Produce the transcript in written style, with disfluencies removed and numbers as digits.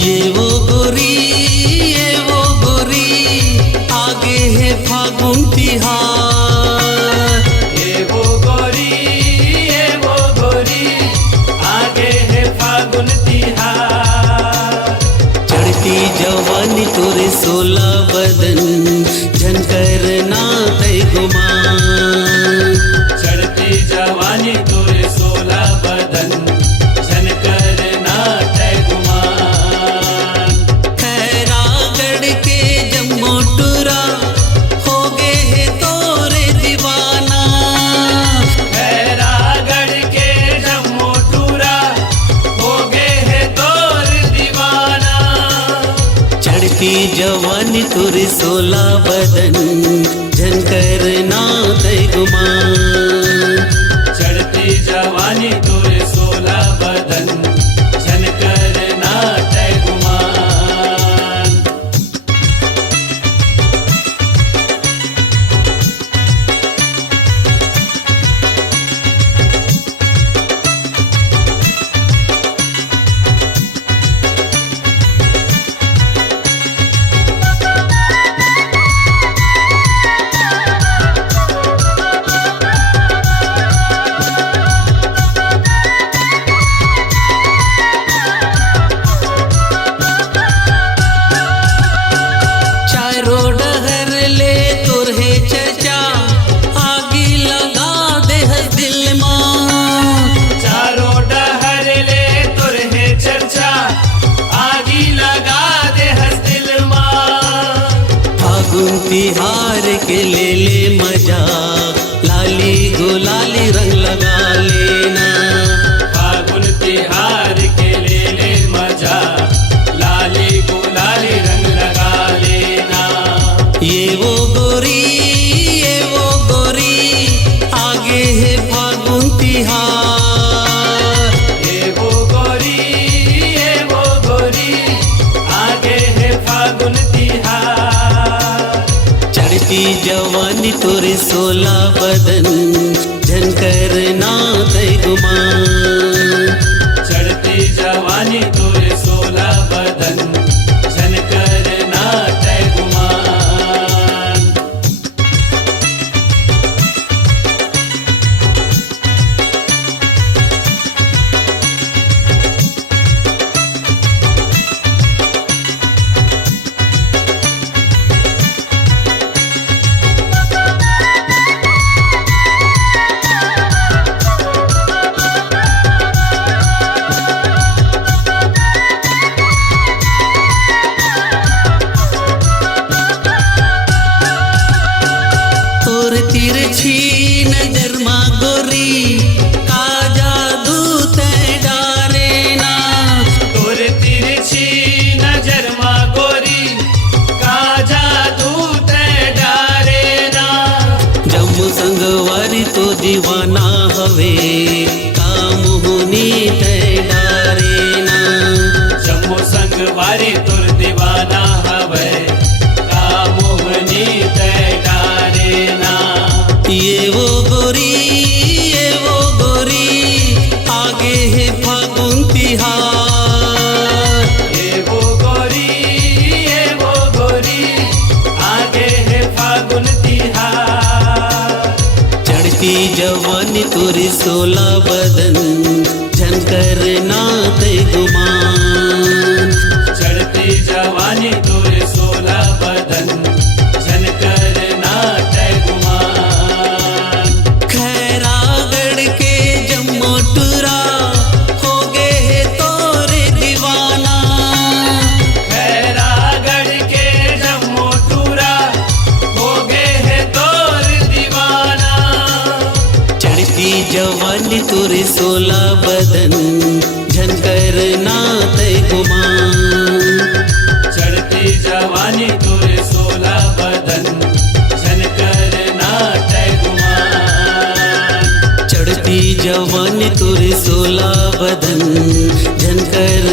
ये वो गोरी आगे है फागुन तिहार। ये वो गोरी आगे है फागुन तिहार। चढ़ती जवानी तोरे 16 बदन झनकर ना तय गुमान। चढ़ती जवानी तोरे 16 बदन झनकर ना तय गुमान। खैरागढ़ के जम्मू टूरा हो गए है तोरे दीवाना। खैरागढ़ के जम्मू टूरा हो गए है तोर दीवाना। चढ़ती जवानी तोरे 16 बदन झनकर ना तय गुमान। चढ़ती जवानी तोरे 16 बदन झनकर ना तय गुमान। तिहार के ले मजा लाली गुलाली रंग लगा लेना। फागुन तिहार के ले मजा लाली गुलाली रंग लगा लेना। ये वो गोरी आगे है फागुन तिहार। ये वो गोरी आगे है फागुन तिहार। चढ़ती जवानी तोरे 16 बदन झनकर ना तय गुमान। चढ़ती जवानी तोरे 16 बदन झनकर ना तय गुमान। तिरछी नजर माँ गोरी का जादू तय डारे ना। तोर तिरछी नजर माँ गोरी का जादू तय डारे ना। जम्मू संगवारी तो दीवाना हवे का मोहनी तय डारे ना। जम्मू संगवारी तोर दीवाना हवे का मोहनी तय डारे ना। ये वो गोरी आगे है फागुन तिहार। ये वो गोरी आगे है फागुन तिहार। चढ़ती जवानी तोरे 16 बदन झनकर ना तय गुमान। चढ़ती जवानी तोरे 16 बदन झनकर ना तय गुमान। खैरागढ़ के जम्मू टूरा हो गए है तोरे दीवाना। खैरागढ़ के जम्मू टूरा हो गए है तोर दीवाना। चढ़ती जवानी तोरे 16 बदन झनकर ना तय गुमान। चढ़ती जवानी तोरे 16 बदन झनकर ना तय गुमान। चढ़ती जवानी तोरे 16 बदन झनकर